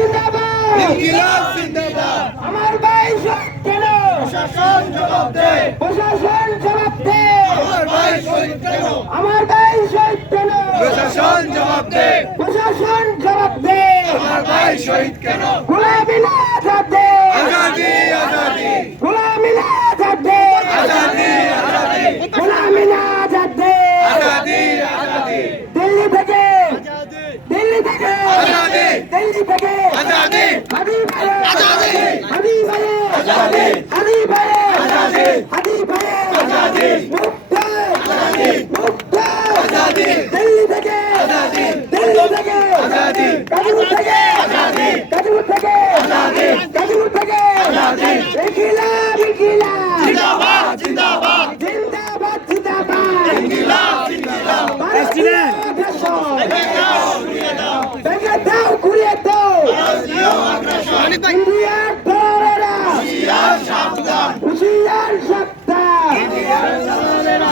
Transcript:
জিন্দাবাদ ইনকিলাব জিন্দাবাদ আমার ভাই শহীদ কেন প্রশাসন জবাব দে প্রশাসন জবাব দে আমার ভাই শহীদ কেন আমার ভাই শহীদ কেন প্রশাসন জবাব দে প্রশাসন জবাব দে আমার ভাই শহীদ কেন গোলাপী না